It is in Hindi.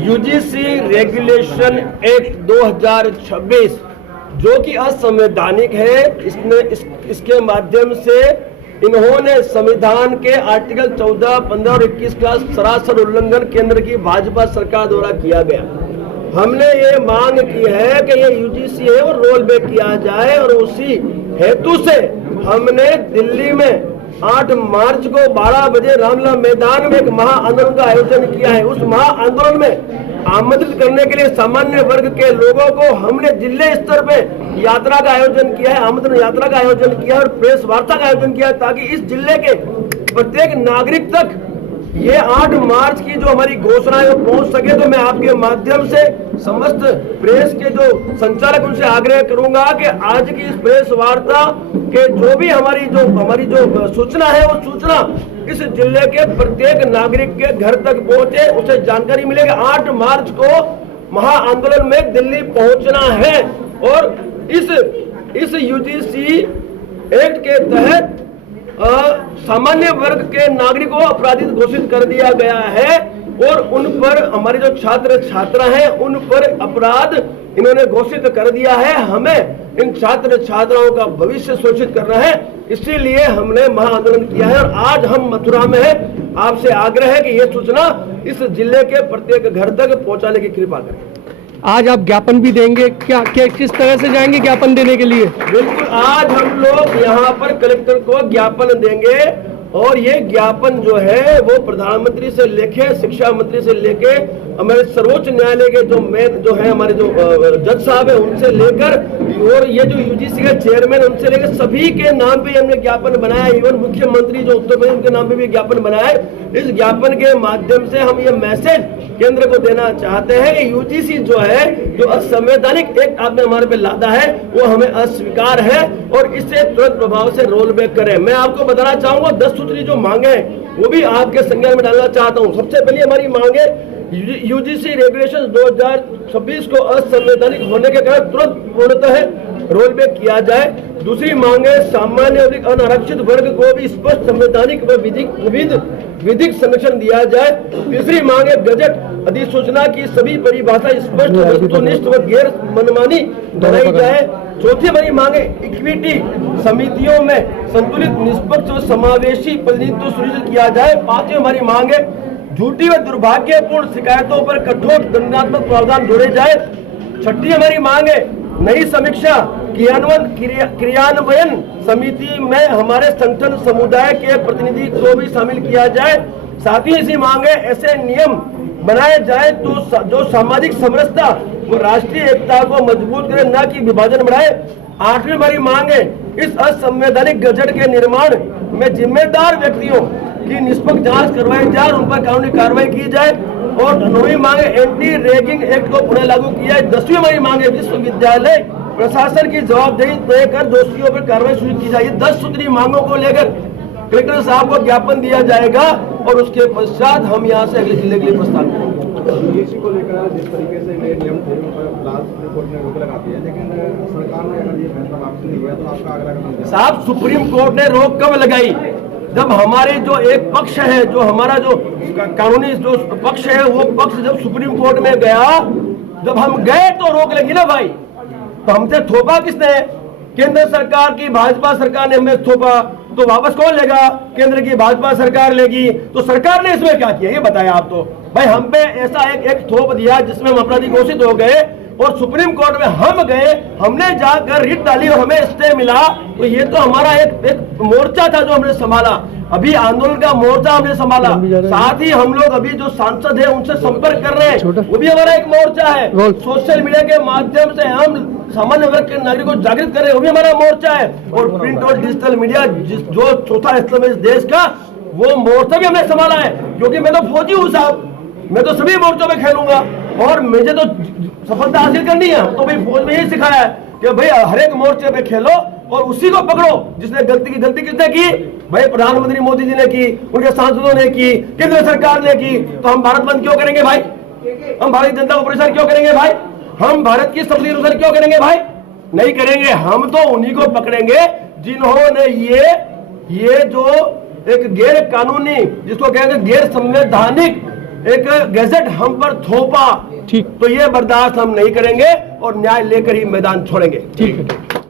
यूजीसी रेगुलेशन एक्ट 2026 जो कि असंवैधानिक है, इसके माध्यम से इन्होंने संविधान के आर्टिकल 14, 15 और 21 का सरासर उल्लंघन केंद्र की भाजपा सरकार द्वारा किया गया। हमने ये मांग की है कि ये यूजीसी है वो रोल बैक किया जाए और उसी हेतु से हमने दिल्ली में 8 मार्च को 12 बजे रामलीला मैदान में एक महाआंदोलन का आयोजन किया है। उस महाआंदोलन में आमंत्रित करने के लिए सामान्य वर्ग के लोगों को हमने जिले स्तर पे यात्रा का आयोजन किया है, आमंत्रण यात्रा का आयोजन किया है और प्रेस वार्ता का आयोजन किया है, ताकि इस जिले के प्रत्येक नागरिक तक ये 8 मार्च की जो हमारी घोषणा है वो पहुंच सके। तो मैं आपके माध्यम से समस्त प्रेस के जो संचालक उनसे आग्रह करूंगा कि आज की इस प्रेस वार्ता के जो भी हमारी जो सूचना है वो सूचना इस जिले के प्रत्येक नागरिक के घर तक पहुंचे, उसे जानकारी मिले कि 8 मार्च को महाआंदोलन में दिल्ली पहुंचना है। और इस यूजीसी एक्ट के तहत सामान्य वर्ग के नागरिकों को अपराधित घोषित कर दिया गया है और उन पर हमारे जो छात्र छात्रा हैं उन पर अपराध इन्होंने घोषित कर दिया है। हमें इन छात्र छात्राओं का भविष्य सुरक्षित करना है, इसीलिए हमने महाआंदोलन किया है और आज हम मथुरा में हैं। आपसे आग्रह है कि ये सूचना इस जिले के प्रत्येक घर तक पहुंचाने की कृपा करें। आज आप ज्ञापन भी देंगे क्या? किस तरह से जाएंगे ज्ञापन देने के लिए? बिल्कुल, आज हम लोग यहाँ पर कलेक्टर को ज्ञापन देंगे और ये ज्ञापन जो है वो प्रधानमंत्री से लेके शिक्षा मंत्री से लेके हमारे सर्वोच्च न्यायालय के जो है हमारे जो जज साहब है उनसे लेकर और ये जो यूजीसी के चेयरमैन उनसे लेकर सभी के नाम पे हमने ज्ञापन बनाया। इवन मुख्यमंत्री जो उत्तर प्रदेश उनके नाम पे भी ज्ञापन बनाया है। इस ज्ञापन के माध्यम से हम ये मैसेज केंद्र को देना चाहते हैं कि यूजीसी जो है जो असंवैधानिक एक्ट आपने हमारे पे लादा है वो हमें अस्वीकार है और इसे तुरंत प्रभाव से रोल बैक करें। मैं आपको बताना चाहूंगा 10 सूत्री जो मांगे वो भी आपके संज्ञान में डालना चाहता हूँ। सबसे पहले हमारी मांगे यूजीसी रेगुलेशन 2026 को असंवैधानिक होने के कारण तुरंत पूर्णतः रोल बैक किया जाए। दूसरी मांगे सामान्य और अनारक्षित वर्ग को भी स्पष्ट संवैधानिक व विधिक संरक्षण दिया जाए। तीसरी मांगे गजट अधिसूचना की सभी परिभाषा स्पष्ट वस्तुनिष्ठ व गैर मनमानी बनाई जाए। चौथी हमारी मांगे इक्विटी समितियों में संतुलित निष्पक्ष व समावेशी प्रतिनिधित्व सुनिश्चित किया जाए। पांचवी हमारी मांगे झूठी व दुर्भाग्यपूर्ण शिकायतों पर कठोर दंडात्मक प्रावधान जोड़े जाए। छठी हमारी मांग है नई समीक्षा क्रियान्वयन समिति में हमारे संगठन समुदाय के प्रतिनिधि को भी शामिल किया जाए। साथ ही ऐसी मांग है ऐसे नियम बनाए जाए तो जो सामाजिक समरसता व राष्ट्रीय एकता को मजबूत करे, न कि विभाजन बढ़ाए। आठवीं हमारी मांग है इस असंवैधानिक गजट के निर्माण में जिम्मेदार व्यक्तियों की निष्पक्ष जांच करवाई जाए और उन पर कानूनी कार्रवाई की जाए। और 9वीं मांग है एंटी रैगिंग एक्ट को पुनः लागू किया है। 10वीं हमारी मांग है विश्वविद्यालय प्रशासन की जवाबदेही तय कर दोषियों पर कार्रवाई शुरू की जाए। 10 सूत्री मांगों को लेकर कलेक्टर साहब को ज्ञापन दिया जाएगा और उसके पश्चात हम यहाँ से अगले जिले के लिए प्रस्ताव करेंगे। इसी को लेकर जिस तरीके से नए नियम कोर्ट ने रोक लगाती है, लेकिन सरकार ने अगर ये फैसला वापस नहीं किया तो आपका अगला कदम? साहब, सुप्रीम कोर्ट ने रोक कब लगाई? जब हमारे जो एक पक्ष है, जो हमारा जो कानूनी जो पक्ष है वो पक्ष जब सुप्रीम कोर्ट में गया, जब हम गए तो रोक लगी ना भाई। तो हमसे थोपा किसने? केंद्र सरकार की भाजपा सरकार ने हमें थोपा, तो वापस कौन लेगा? केंद्र की भाजपा सरकार लेगी। तो सरकार ने इसमें क्या किया ये बताया आप? तो भाई हम पे ऐसा एक थोप दिया जिसमें हम अपराधी घोषित हो गए और सुप्रीम कोर्ट में हम गए, हमने जाकर रिट डाली और हमें स्टे मिला। तो ये तो हमारा एक मोर्चा था जो हमने संभाला, अभी आंदोलन का मोर्चा हमने संभाला। साथ ही हम लोग अभी जो सांसद है उनसे संपर्क कर रहे हैं, वो भी हमारा एक मोर्चा है। सोशल मीडिया के माध्यम से हम सामान्य वर्ग के नागरिकों को जागृत कर रहे हैं, वो भी हमारा मोर्चा है। और प्रिंट और डिजिटल मीडिया जो चौथा स्तंभ इस देश का, वो मोर्चा भी हमने संभाला है। क्योंकि मैं तो फौजी हूँ साहब, मैं तो सभी मोर्चों में खेलूंगा और मुझे तो सफलता हासिल करनी है। तो भाई फौज में यही सिखाया है कि भाई हर एक मोर्चे पे खेलो और उसी को पकड़ो जिसने गलती किसने की? भाई प्रधानमंत्री मोदी जी ने की, उनके सांसदों ने की, केंद्र सरकार ने की। तो हम भारत बंद क्यों करेंगे भाई? हम भारतीय जनता को परेशान क्यों करेंगे भाई? हम भारत की संविधान के अनुसार क्यों करेंगे भाई? नहीं करेंगे। हम तो उन्हीं को पकड़ेंगे जिन्होंने ये जो एक गैर कानूनी, जिसको कहेंगे गैर संवैधानिक एक गैजेट हम पर थोपा, ठीक तो ये बर्दाश्त हम नहीं करेंगे और न्याय लेकर ही मैदान छोड़ेंगे। ठीक है।